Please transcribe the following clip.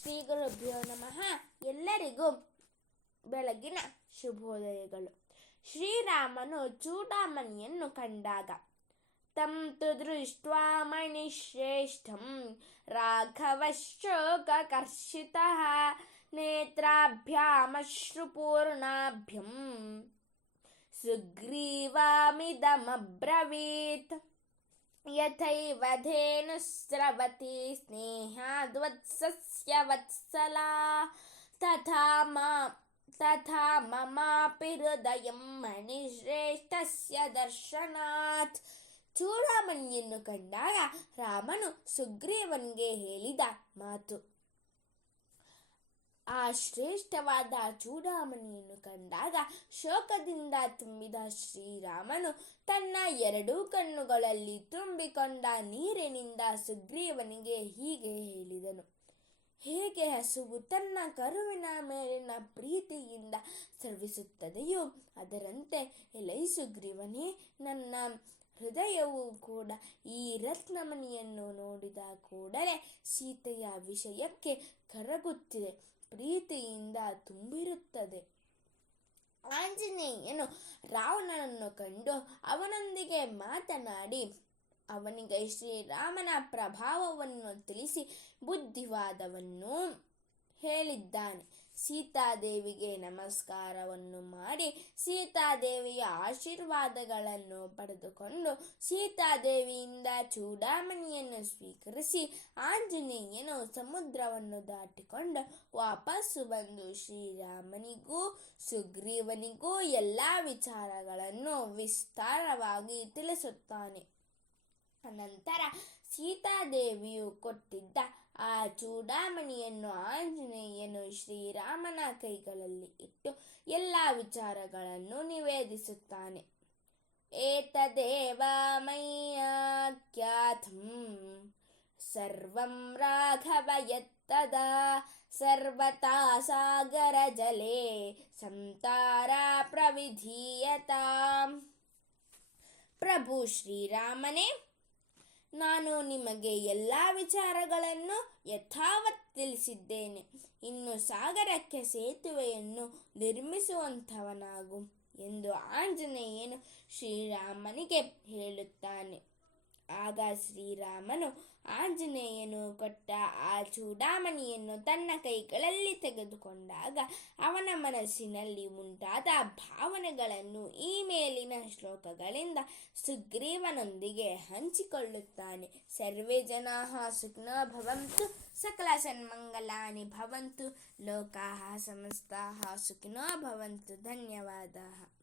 ಶ್ರೀ ಗುರುಭ್ಯೋ ನಮಃ ಎಲ್ಲರಿಗೂ ಬೆಳಗಿನ ಶುಭೋದಯಗಳು ಶ್ರೀರಾಮನು ಚೂಡಾಮಣಿಯನ್ನು ಕಂಡಾಗ ತಂ ತು ದೃಷ್ಟ್ವಾ ಮಣಿಶ್ರೇಷ್ಠಂ ರಾಘವಶೋಕಕರ್ಷಿತಃ ನೇತ್ರಾಭ್ಯಾಮಶ್ರುಪೂರ್ಣಾಭ್ಯಂ ಸುಗ್ರೀವಾಮಿದಮಬ್ರವೀತ್ यथैव धेनुस्रवती स्नेहाद्वत्सस्य वत्सला तथा मा तथा ममापि हृदयं ಮಣಿಶ್ರೇಷ್ಠಸ್ಯ ದರ್ಶನಾತ್ ಚೂಡಾಮಣಿಯನ್ನು ಕಂಡಾಗ ರಾಮನು ಸುಗ್ರೀವನ್ಗೆ ಹೇಳಿದ ಮಾತು ಆ ಶ್ರೇಷ್ಠವಾದ ಚೂಡಾಮಣಿಯನ್ನು ಕಂಡಾಗ ಶೋಕದಿಂದ ತುಂಬಿದ ಶ್ರೀರಾಮನು ತನ್ನ ಎರಡೂ ಕಣ್ಣುಗಳಲ್ಲಿ ತುಂಬಿಕೊಂಡ ನೀರಿನಿಂದ ಸುಗ್ರೀವನಿಗೆ ಹೀಗೆ ಹೇಳಿದನು. ಹೇಗೆ ಹಸುವು ತನ್ನ ಕರುವಿನ ಮೇಲಿನ ಪ್ರೀತಿಯಿಂದ ಸ್ರವಿಸುತ್ತದೆಯೋ ಅದರಂತೆ ಎಲೈ ಸುಗ್ರೀವನೇ ನನ್ನ ಹೃದಯವು ಕೂಡ ಈ ರತ್ನಮಣಿಯನ್ನು ನೋಡಿದ ಕೂಡಲೇ ಸೀತೆಯ ವಿಷಯಕ್ಕೆ ಕರಗುತ್ತಿದೆ. ಪ್ರೀತಿಯಿಂದ ತುಂಬಿರುತ್ತದೆ. ಆಂಜನೇಯನು ರಾವಣನನ್ನು ಕಂಡು ಅವನೊಂದಿಗೆ ಮಾತನಾಡಿ, ಅವನಿಗೆ ಶ್ರೀರಾಮನ ಪ್ರಭಾವವನ್ನು ತಿಳಿಸಿ ಬುದ್ಧಿವಾದವನ್ನು ಹೇಳಿದ್ದಾನೆ. ಸೀತಾದೇವಿಗೆ ನಮಸ್ಕಾರವನ್ನು ಮಾಡಿ ಸೀತಾದೇವಿಯ ಆಶೀರ್ವಾದಗಳನ್ನು ಪಡೆದುಕೊಂಡು ಸೀತಾದೇವಿಯಿಂದ ಚೂಡಾಮಣಿಯನ್ನು ಸ್ವೀಕರಿಸಿ ಆಂಜನೇಯನು ಸಮುದ್ರವನ್ನು ದಾಟಿಕೊಂಡು ವಾಪಸ್ಸು ಬಂದು ಶ್ರೀರಾಮನಿಗೂ ಸುಗ್ರೀವನಿಗೂ ಎಲ್ಲ ವಿಚಾರಗಳನ್ನು ವಿಸ್ತಾರವಾಗಿ ತಿಳಿಸುತ್ತಾನೆ. ಅನಂತರ ಸೀತಾದೇವಿಯು ಕೊಟ್ಟಿದ್ದ ಆ ಚೂಡಾಮಣಿಯನ್ನು ಆಂಜನೇಯನು ಶ್ರೀರಾಮನ ಕೈಗಳಲ್ಲಿ ಇಟ್ಟು ಎಲ್ಲ ವಿಚಾರಗಳನ್ನು ನಿವೇದಿಸುತ್ತಾನೆ. ಏತದೇವ ಮಯ್ಯಾಖ್ಯಾತಂ ಸರ್ವಂ ರಾಘವ ಯತ್ತದ ಸರ್ವತಾ ಸಾಗರ ಜಲೆ, ಸಂತಾರ ಪ್ರವಿಧೀಯತಾಂ. ಪ್ರಭು ಶ್ರೀರಾಮನೇ ನಾನು ನಿಮಗೆ ಎಲ್ಲ ವಿಚಾರಗಳನ್ನು ಯಥಾವತ್ ತಿಳಿಸಿದ್ದೇನೆ. ಇನ್ನು ಸಾಗರಕ್ಕೆ ಸೇತುವೆಯನ್ನು ನಿರ್ಮಿಸುವಂಥವನಾಗು ಎಂದು ಆಂಜನೇಯನು ಶ್ರೀರಾಮನಿಗೆ ಹೇಳುತ್ತಾನೆ. ಆಗ ಶ್ರೀರಾಮನು ಆಂಜನೇಯನು ಕೊಟ್ಟ ಆ ಚೂಡಾಮಣಿಯನ್ನು ತನ್ನ ಕೈಗಳಲ್ಲಿ ತೆಗೆದುಕೊಂಡಾಗ ಅವನ ಮನಸ್ಸಿನಲ್ಲಿ ಉಂಟಾದ ಭಾವನೆಗಳನ್ನು ಈ ಮೇಲಿನ ಶ್ಲೋಕಗಳಿಂದ ಸುಗ್ರೀವನೊಂದಿಗೆ ಹಂಚಿಕೊಳ್ಳುತ್ತಾನೆ. ಸರ್ವೇ ಜನಾ ಸುಖ್ನ ಭವಂತು, ಸಕಲ ಸನ್ಮಂಗಲಾನಿ ಭವಂತು, ಲೋಕಾ ಸಮಸ್ತಾ ಸುಖಿನೋ ಭವಂತು. ಧನ್ಯವಾದಾः.